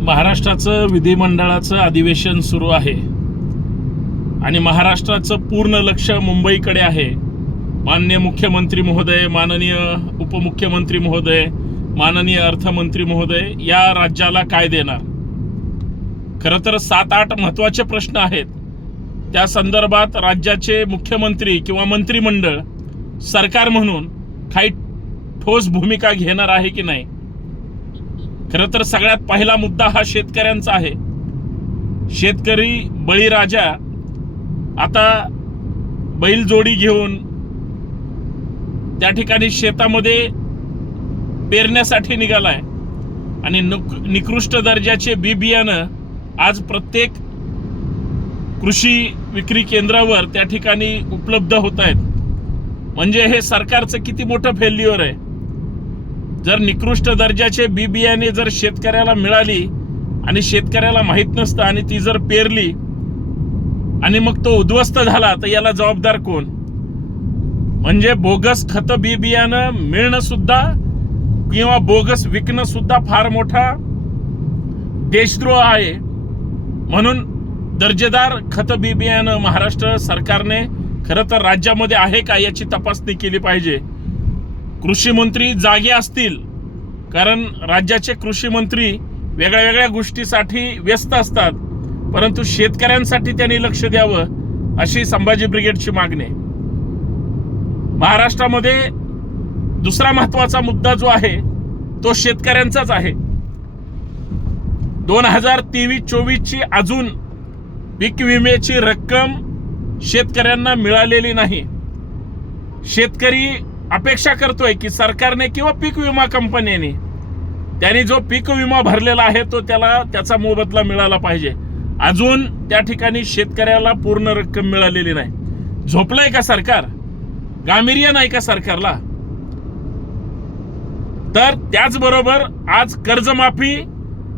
महाराष्ट्राचं विधिमंडळाचं अधिवेशन सुरू आहे. आणि महाराष्ट्राचं पूर्ण लक्ष मुंबईकडे आहे. माननीय मुख्यमंत्री महोदय माननीय उपमुख्यमंत्री महोदय माननीय अर्थमंत्री महोदय या राज्याला काय देणार? खरं तर सात आठ महत्त्वाचे प्रश्न आहेत. त्या संदर्भात राज्याचे मुख्यमंत्री किंवा मंत्रिमंडळ सरकार म्हणून काही ठोस भूमिका घेणार आहे की नाही? खरं तर सगळ्यात पहिला मुद्दा हा शेतकऱ्यांचा आहे. शेतकरी बळीराजा आता बैलजोडी घेऊन त्या ठिकाणी शेतामध्ये पेरण्यासाठी निघालाय. आणि नुक- निकृष्ट दर्जाचे बी बियाणं आज प्रत्येक कृषी विक्री केंद्रावर त्या ठिकाणी उपलब्ध होत आहेत. म्हणजे हे सरकारचं किती मोठं फेल्युअर आहे. जर निकृष्ट दर्जाचे बी बियाणे जर शेतकऱ्याला मिळाली आणि शेतकऱ्याला माहीत नसतं आणि ती जर पेरली आणि मग तो उद्ध्वस्त झाला तर याला जबाबदार कोण? म्हणजे बोगस खत बी बियाणं मिळणं सुद्धा किंवा बोगस विकणं सुद्धा फार मोठा देशद्रोह आहे. म्हणून दर्जेदार खत बी बियाणं महाराष्ट्र सरकारने खरं तर राज्यामध्ये आहे का याची तपासणी केली पाहिजे? कृषी मंत्री जागे असतील कारण राज्याचे कृषी मंत्री वेगळ्या वेगळ्या गोष्टीसाठी व्यस्त असतात परंतु शेतकऱ्यांसाठी त्यांनी लक्ष द्यावं अशी संभाजी ब्रिगेडची मागणी आहे. महाराष्ट्रामध्ये दुसरा महत्त्वाचा मुद्दा जो आहे तो शेतकऱ्यांचाच आहे दोन हजार तेवीस चोवीसची अजून पीक विम्याची रक्कम शेतकऱ्यांना मिळालेली नाही शेतकरी अपेक्षा करतोय की सरकारने किंवा पीक विमा कंपनीने त्यांनी जो पीक विमा भरलेला आहे तो त्याला त्याचा मोबदला मिळाला पाहिजे. अजून त्या ठिकाणी शेतकऱ्याला पूर्ण रक्कम मिळालेली नाही. झोपलंय का सरकार? गांभीर्य नाही का सरकारला? तर त्याचबरोबर आज कर्जमाफी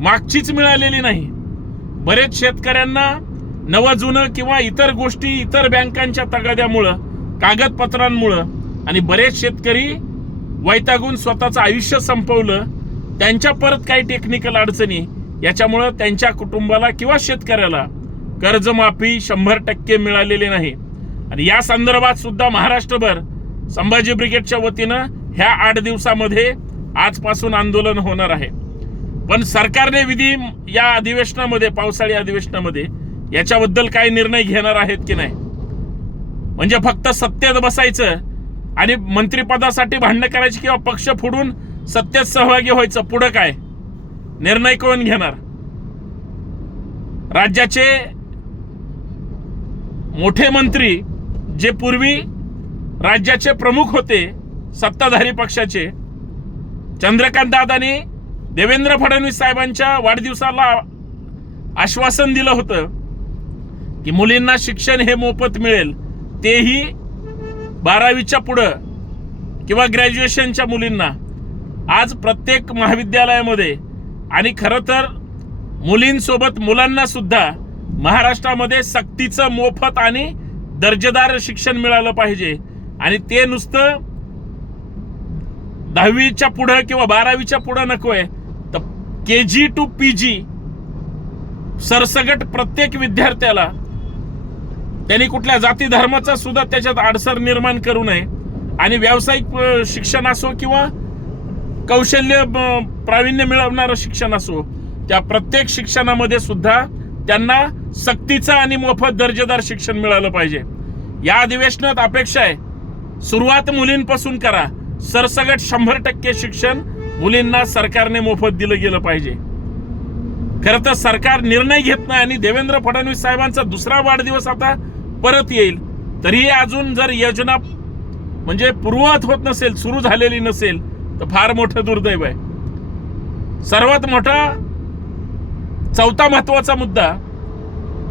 मागचीच मिळालेली नाही. बरेच शेतकऱ्यांना नवं जुनं किंवा इतर गोष्टी इतर बँकांच्या तगाद्यामुळं कागदपत्रांमुळं आणि बरेच शेतकरी वैतागून स्वतःचं आयुष्य संपवलं. त्यांच्या परत काही टेक्निकल अडचणी याच्यामुळं त्यांच्या कुटुंबाला किंवा शेतकऱ्याला कर्जमाफी शंभर टक्के मिळालेली नाही. आणि या संदर्भात सुद्धा महाराष्ट्रभर संभाजी ब्रिगेडच्या वतीनं ह्या आठ दिवसामध्ये आजपासून आंदोलन होणार आहे. पण सरकारने विधी या अधिवेशनामध्ये पावसाळी अधिवेशनामध्ये याच्याबद्दल काय निर्णय घेणार आहेत की नाही? म्हणजे फक्त सत्तेत बसायचं आणि मंत्रिपदासाठी भांडणं करायची किंवा पक्ष फोडून सत्तेत सहभागी व्हायचं पुढं काय? निर्णय कोण घेणार? राज्याचे मोठे मंत्री जे पूर्वी राज्याचे प्रमुख होते सत्ताधारी पक्षाचे चंद्रकांत दादानी देवेंद्र फडणवीस साहेबांच्या वाढदिवसाला आश्वासन दिलं होतं की मुलींना शिक्षण हे मोफत मिळेल तेही बारावीच्या पुढं किंवा ग्रॅज्युएशनच्या मुलींना आज प्रत्येक महाविद्यालयामध्ये आणि खरं तर मुलींसोबत मुलांनासुद्धा महाराष्ट्रामध्ये सक्तीचं मोफत आणि दर्जेदार शिक्षण मिळालं पाहिजे. आणि ते नुसतं दहावीच्या पुढं किंवा बारावीच्या पुढं नको आहे तर के जी टू पी जी सरसगट प्रत्येक विद्यार्थ्याला त्यांनी कुठल्या जाती धर्माचा सुद्धा त्याच्यात अडसर निर्माण करू नये. आणि व्यावसायिक शिक्षण असो किंवा कौशल्य प्राविण्य प्रावीण्य मिळवणारं शिक्षण असो त्या प्रत्येक शिक्षणामध्ये सुद्धा त्यांना सक्तीचं आणि मोफत दर्जेदार शिक्षण मिळालं पाहिजे. या अधिवेशनात अपेक्षा आहे सुरुवात मुलींपासून करा. सरसगट शंभर टक्के शिक्षण मुलींना सरकारने मोफत दिलं गेलं पाहिजे. खरं तर सरकार निर्णय घेत नाही आणि देवेंद्र फडणवीस साहेबांचा दुसरा वाढदिवस आता परत येईल. तरीही अजून जर योजना म्हणजे पूर्ववत होत नसेल सुरू झालेली नसेल तर फार मोठं दुर्दैव आहे. सर्वात मोठा चौथा महत्त्वाचा मुद्दा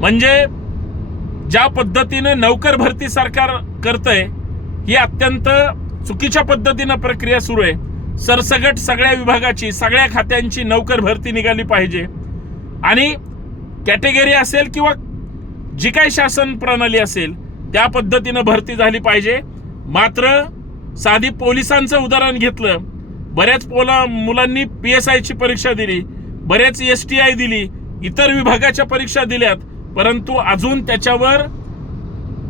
म्हणजे ज्या पद्धतीने नौकर भरती सरकार करतंय ही अत्यंत चुकीच्या पद्धतीनं प्रक्रिया सुरू आहे. सरसगट सगळ्या विभागाची सगळ्या खात्यांची नौकर भरती निघाली पाहिजे. आणि कॅटेगरी असेल किंवा जी काही शासन प्रणाली असेल त्या पद्धतीनं भरती झाली पाहिजे. मात्र साधी पोलिसांचं उदाहरण घेतलं बऱ्याच पोला मुलांनी पी एस आयची परीक्षा दिली बरेच एस टी आय दिली इतर विभागाच्या परीक्षा दिल्यात परंतु अजून त्याच्यावर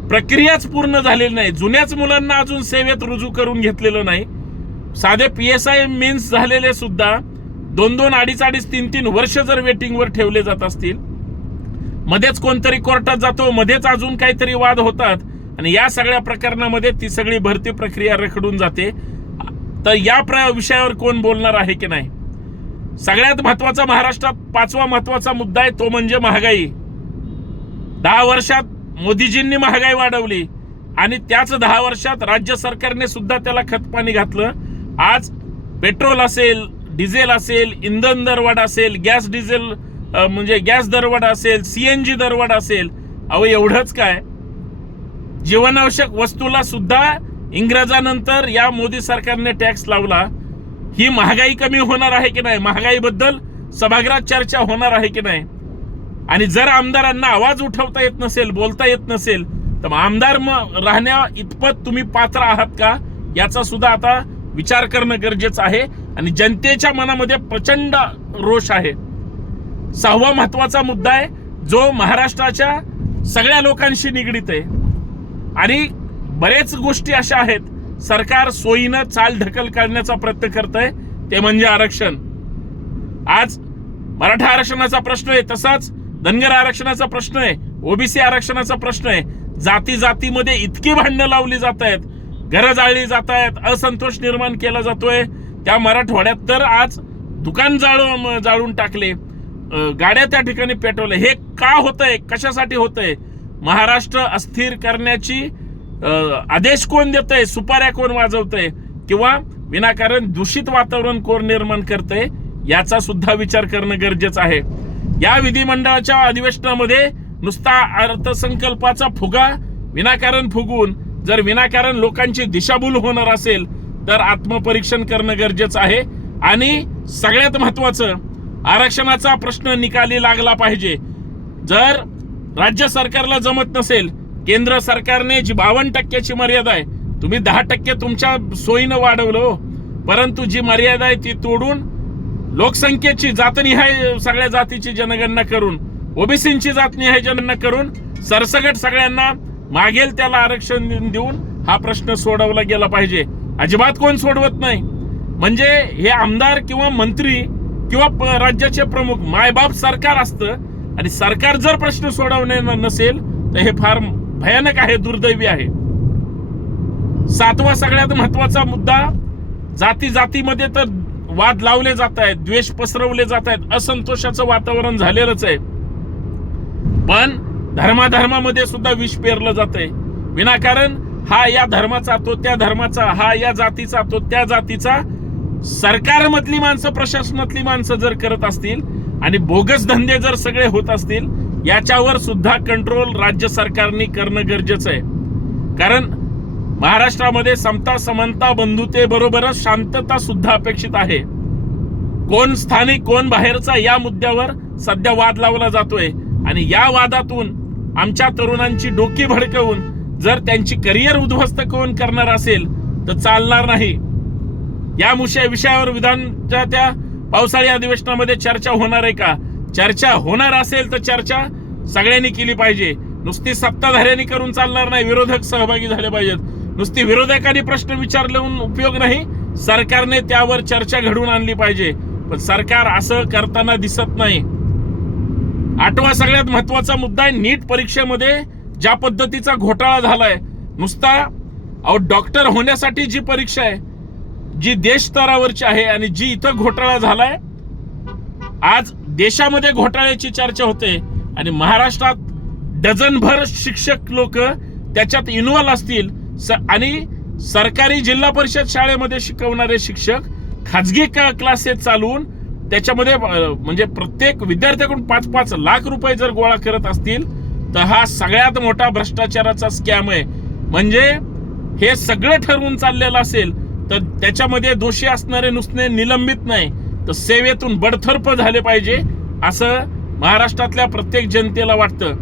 प्रक्रियाच पूर्ण झालेली नाही. जुन्याच मुलांना अजून सेवेत रुजू करून घेतलेलं नाही. साधे पी एस आय मीन्स झालेले सुद्धा दोन दोन अडीच अडीच तीन तीन वर्ष जर वेटिंगवर ठेवले जात असतील मध्येच कोणतरी कोर्टात जातो मध्येच अजून काहीतरी वाद होतात. आणि या सगळ्या प्रकरणामध्ये ती सगळी भरती प्रक्रिया रखडून जाते. तर या प्र विषयावर कोण बोलणार आहे की नाही? सगळ्यात महत्त्वाचा महाराष्ट्रात पाचवा महत्त्वाचा मुद्दा आहे तो म्हणजे महागाई. दहा वर्षात मोदीजींनी महागाई वाढवली आणि त्याच दहा वर्षात राज्य सरकारने सुद्धा त्याला खतपाणी घातलं. आज पेट्रोल असेल डिझेल असेल इंधन दरवाढ असेल गॅस डिझेल म्हणजे गॅस दरवाढ असेल सीएनजी दरवाढ असेल अहो एवढंच काय? जीवनावश्यक वस्तूला सुद्धा इंग्रजानंतर या मोदी सरकारने टॅक्स लावला. ही महागाई कमी होणार आहे की नाही? महागाईबद्दल सभागृहात चर्चा होणार आहे की नाही? आणि जर आमदारांना आवाज उठवता येत नसेल बोलता येत नसेल तर मग आमदार मग राहण्या इतपत तुम्ही पात्र आहात का? याचा सुद्धा आता विचार करणं गरजेचं आहे. आणि जनतेच्या मनामध्ये प्रचंड रोष आहे. सहावा महत्त्वाचा मुद्दा आहे जो महाराष्ट्राच्या सगळ्या लोकांशी निगडीत आहे. आणि बरेच गोष्टी अशा आहेत सरकार सोयीनं चाल ढकल करण्याचा प्रयत्न करत आहे ते म्हणजे आरक्षण. आज मराठा आरक्षणाचा प्रश्न आहे तसाच धनगर आरक्षणाचा प्रश्न आहे ओबीसी आरक्षणाचा प्रश्न आहे. जाती जातीमध्ये इतकी भांडणं लावली जात आहेत घरं जाळली जात आहेत असंतोष निर्माण केला जातोय. त्या मराठवाड्यात तर आज दुकान जाळून जाळून टाकले. गाड्या त्या ठिकाणी पेटवल्या. हे का होतंय? कशासाठी होतंय? महाराष्ट्र अस्थिर करण्याची आदेश कोण देतंय? सुपाऱ्या कोण वाजवतंय? किंवा विनाकारण दूषित वातावरण कोण निर्माण करतंय? याचा सुद्धा विचार करणं गरजेचं आहे. या विधिमंडळाच्या अधिवेशनामध्ये नुसता अर्थसंकल्पाचा फुगा विनाकारण फुगून जर विनाकारण लोकांची दिशाभूल होणार असेल तर आत्मपरीक्षण करणं गरजेचं आहे. आणि सगळ्यात महत्वाचं आरक्षणाचा प्रश्न निकाली लागला पाहिजे. जर राज्य सरकारला जमत नसेल केंद्र सरकारने जी बावन्न टक्क्याची मर्यादा आहे तुम्ही दहा टक्के तुमच्या सोयीनं वाढवलं हो. परंतु जी मर्यादा आहे ती तोडून लोकसंख्येची जातनिहाय सगळ्या जातीची जनगणना करून ओबीसींची जातनिहाय जनगणना करून सरसगट सगळ्यांना मागेल त्याला आरक्षण देऊन हा प्रश्न सोडवला गेला पाहिजे. अजिबात कोण सोडवत नाही. म्हणजे हे आमदार किंवा मंत्री किंवा राज्याचे प्रमुख मायबाप सरकार असतं आणि सरकार जर प्रश्न सोडवणे नसेल तर हे फार भयानक आहे दुर्दैवी आहे. सातवा सगळ्यात महत्त्वाचा मुद्दा जाती जातीमध्ये तर वाद लावले जात आहेत द्वेष पसरवले जात आहेत असंतोषाचं वातावरण झालेलंच आहे. पण धर्माधर्मामध्ये सुद्धा विष पेरलं जात आहे. विनाकारण हा या धर्माचा तो त्या धर्माचा हा या जातीचा तो त्या जातीचा सरकारमधली माणसं प्रशासनातली माणसं जर करत असतील आणि बोगस धंदे जर सगळे होत असतील याच्यावर सुद्धा कंट्रोल राज्य सरकारने करणं गरजेचं आहे. कारण महाराष्ट्रामध्ये समता समता बंधुते बरोबरच शांतता सुद्धा अपेक्षित आहे. कोण स्थानिक कोण बाहेरचा या मुद्द्यावर सध्या वाद लावला जातोय. आणि या वादातून आमच्या तरुणांची डोकी भडकवून जर त्यांची करिअर उद्ध्वस्त कोण करणार असेल तर चालणार नाही. या मुशा विषयावर विधानच्या त्या पावसाळी अधिवेशनामध्ये चर्चा होणार आहे का? चर्चा होणार असेल तर चर्चा सगळ्यांनी केली पाहिजे. नुसती सत्ताधाऱ्यांनी करून चालणार नाही विरोधक सहभागी झाले पाहिजेत. नुसती विरोधकांनी प्रश्न विचारलेहून उपयोग नाही सरकारने त्यावर चर्चा घडवून आणली पाहिजे. पण सरकार असं करताना दिसत नाही. आठवा सगळ्यात महत्त्वाचा मुद्दा आहे नीट परीक्षेमध्ये ज्या पद्धतीचा घोटाळा झालाय नुसता अहो डॉक्टर होण्यासाठी जी परीक्षा आहे जी देश स्तरावरची आहे आणि जी इथं घोटाळा झालाय आज देशामध्ये घोटाळ्याची चर्चा होते आणि महाराष्ट्रात डझनभर शिक्षक लोक त्याच्यात इन्व्हॉल्व असतील. स- आणि सरकारी जिल्हा परिषद शाळेमध्ये शिकवणारे शिक्षक खाजगी क्लासेस चालवून त्याच्यामध्ये म्हणजे प्रत्येक विद्यार्थ्याकडून पाच पाच लाख रुपये जर गोळा करत असतील तर हा सगळ्यात मोठा भ्रष्टाचाराचा स्कॅम आहे. म्हणजे हे सगळं ठरवून चाललेलं असेल तर त्याच्यामध्ये दोषी असणारे नुसते निलंबित नाही तर सेवेतून बडथर्प झाले पाहिजे असं महाराष्ट्रातल्या प्रत्येक जनतेला वाटतं.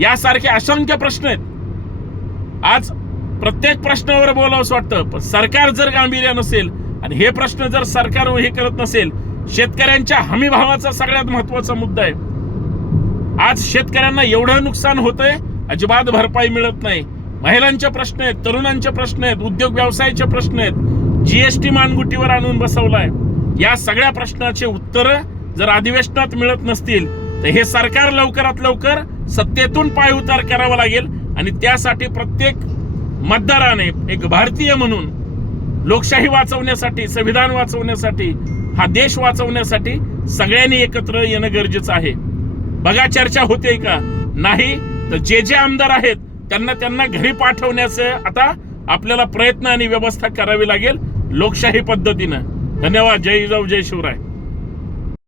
यासारखे असंख्य प्रश्न आहेत. आज प्रत्येक प्रश्नावर बोलावंसं वाटतं पण सरकार जर गांभीर्य नसेल आणि हे प्रश्न जर सरकार हे करत नसेल शेतकऱ्यांच्या हमी भावाचा सगळ्यात महत्त्वाचा मुद्दा आहे. आज शेतकऱ्यांना एवढं नुकसान होतंय अजिबात भरपाई मिळत नाही. महिलांचे प्रश्न आहेत तरुणांचे प्रश्न आहेत उद्योग व्यवसायाचे प्रश्न आहेत जीएसटी मानगुटीवर आणून बसवलाय. या सगळ्या प्रश्नाचे उत्तर जर अधिवेशनात मिळत नसतील तर हे सरकार लवकरात लवकर सत्तेतून पाय उतार करावा लागेल आणि त्यासाठी प्रत्येक मतदाराने एक भारतीय म्हणून लोकशाही वाचवण्यासाठी संविधान वाचवण्यासाठी हा देश वाचवण्यासाठी सगळ्यांनी एकत्र येणं गरजेचं आहे. बघा चर्चा होते का? नाही तर जे जे आमदार आहेत त्यांना त्यांना घरी पाठवण्याचं आता आपल्याला प्रयत्न आणि व्यवस्था करावी लागेल. लोकशाही पद्धतीनं. धन्यवाद. जय जाऊ जय शिवराय.